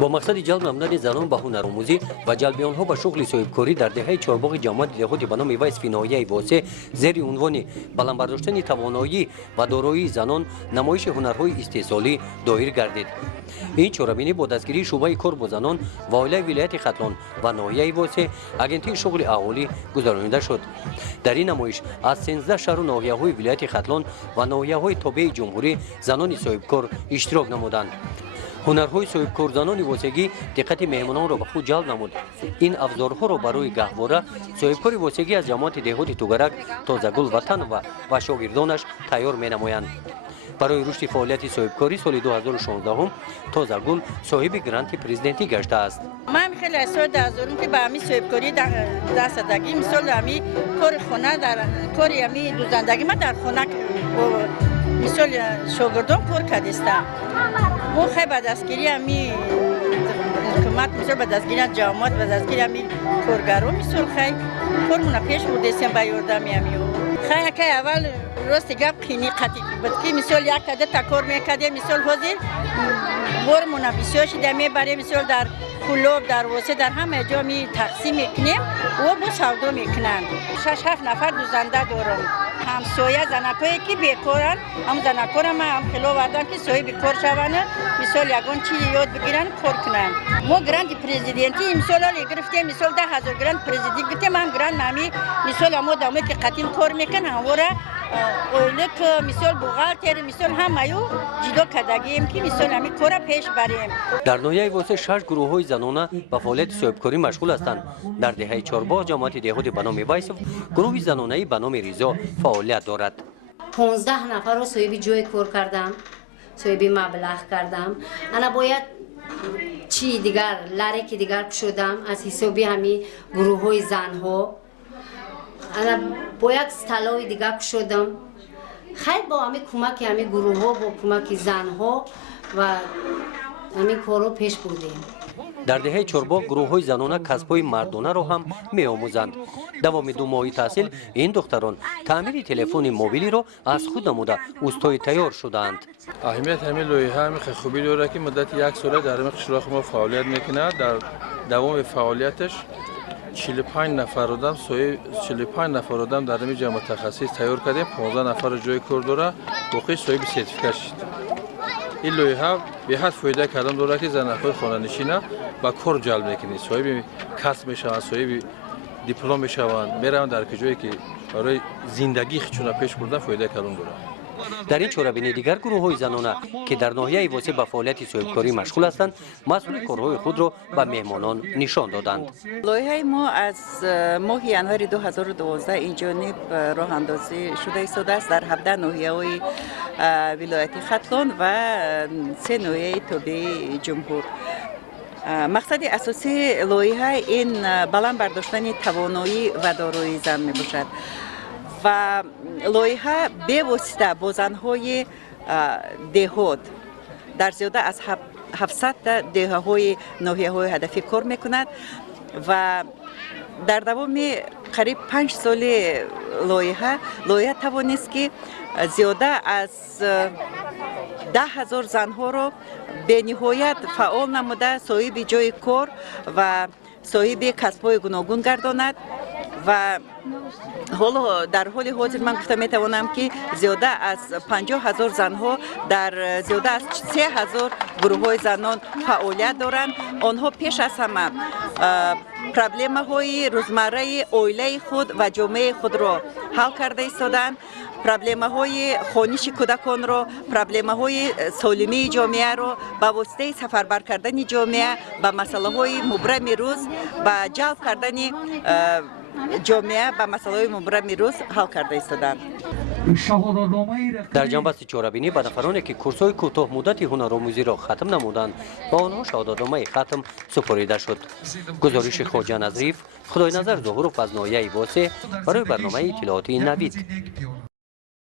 با مقصد جلب نمودن زنان به هنرآموزی و جلب آنها به شغل صاحبکاری در دهه چهارباغ جامعه دهاتی به نام ویس فینایه واسه زیر عنوان بلند برداشتن توانایی و دارایی زنان نمایش هنرهای استحصالی دایر گردید. این چهارمینی با دستگیری شعبه کار با زنان و عائله ولایت ختلان و ناحیه واسه اجنته شغل اهالی گذرانیده شد. در این نمایش از 13 شهر و ناحیه‌های ولایت ختلان و ناحیه‌های تابع جمهوری زنان صاحبکار اشتراک نمودند. هنرهای صاحبکار زنان واسگی دقت مهمانان را به خود جلب نمود. این افزارها را برای گهواره صاحبکار واسگی از جماعت دهات توگرک تا زگل وطن و شاگردانش تیار می‌نمایند. برای رشد فعالیت صاحبکاری سال 2016 تا زگل صاحب گرانت پرزیدنتی گشته است. من خیلی از سال 2000 که به همین صاحبکاری دست دادگی مثال همین کار خانه در کار همین دوزندگی من در خانه مثال شاگردان کار کردستم. مو خیلی به دستگیری همین حکومت مثال به دستگیری جامعات و دستگیری همین کارگران مثال خیلی کارمون پیش بردیم به یاردمی همین خیلی که اول راست گپ خینی قطعی بود که مثال یک کده تکار میکرده مثال حاضر برمون بسیار شده میبریم مثال در کلوب در واسه در همه جا می تقسیم میکنیم و با سودا میکنن 6-7 نفر دوزنده دارم همسایه زنکایی که بیکارن هم زنکار هم خیلی وردن که صاحب کار شوند مثال یگان چی یاد بگیرن کار کنن ما گراند پرزیدنتی مثال گرفتیم مثال 10,000 گراند پرزیدنت گرفتیم هم گراند نمی مثال ما دامه که قطعی کار میکنن همواره اویله که مثال بغلتر مثال همایو جدا کردگیم که مثال همی کار پیش بریم. در ناحیه واسه 6 گروه‌های زنانه به فعالیت صاحبکاری مشغول هستند. در دهه چهارباغ جماعت دهات به نام ویس گروه زنانه‌ای به نام ریزا فعالیت دارد. 15 نفر رو صاحب جای کار کردم، صاحب مبلغ کردم. انا باید چی دیگر لری دیگر شدم از حسابی همی گروه‌های زن‌ها. انا باید طلای دیگر شدم. خیلی با همی کمک همی گروه‌ها با کمک زن‌ها و همین کارو پیش بردیم. در دهه چهارباغ گروه‌های زنانه کسب‌های مردانه را هم می‌آموزند. دوام 2 ماهی تحصیل این دختران تعمیر تلفن موبیلی را از خود نموده استاد تیار شدند. اهمیت همین لایحه هم خیلی خوبی داره که مدت یک سال در همین قشلاق ما فعالیت میکنه. در دوام فعالیتش 45 نفر آدم در همین جامعه متخصص تیار کردیم. 15 نفر جای کار داره باقی صاحب سرتیفیکات شد. این لایحه به حد فایده کردن داره که زنهای خانه نشینه با کار جلب میکنه. صاحب کسب میشوند، صاحب دیپلم میشوند، میرن در جایی که برای زندگی خودشون پیش بردن فایده کردن داره. در این چهاربینی دیگر گروه‌های زنانه که در ناحیه واسه به فعالیت صاحبکاری مشغول هستند مسئول کارهای خود را به مهمانان نشان دادند. لایحه ما از ماه ینوار 2012 این جانب راه اندازی شده ایستاده است در 17 ناحیه‌های ولایت ختلان و 3 ناحیه تابع جمهور. مقصد اساسی لایحه این بلند برداشتن توانایی و دارایی زن می باشد و لایحه به واسطه با زنهای دهات در زیاده از 700 دهه‌های ناحیه‌های هدفی کار میکند و در دوام قریب 5 سال لایحه توانست که زیاده از 10,000 زنها را به نهایت فعال نموده صاحب جای کار و صاحب کسب‌های گوناگون گرداند و حالا در حال حاضر من گفته میتوانم که زیاده از 50,000 زنها در زیاده از 3,000 گروه‌های زنان فعالیت دارند. آنها پیش از همه پرابلم‌های روزمره عائله خود و جامعه خود را حل کرده ایستادند. پرابلم‌های خانش کودکان را، پرابلم‌های سالمی جامعه را با واسطه سفربر کردن جامعه به مسائل مبرم روز و جلب کردن جامعه به مسائل مبرم روز حل کرده ایستادند. در جنبست چهاربینی به نفرانی که کورس‌های کوتاه مدت هنرآموزی را ختم نمودند با آنها شهادتنامه ختم سپرده شد. گزارش خواجه نظریف خدای نظر ظهور از ناحیه واسه برای برنامه اطلاعاتی نوید.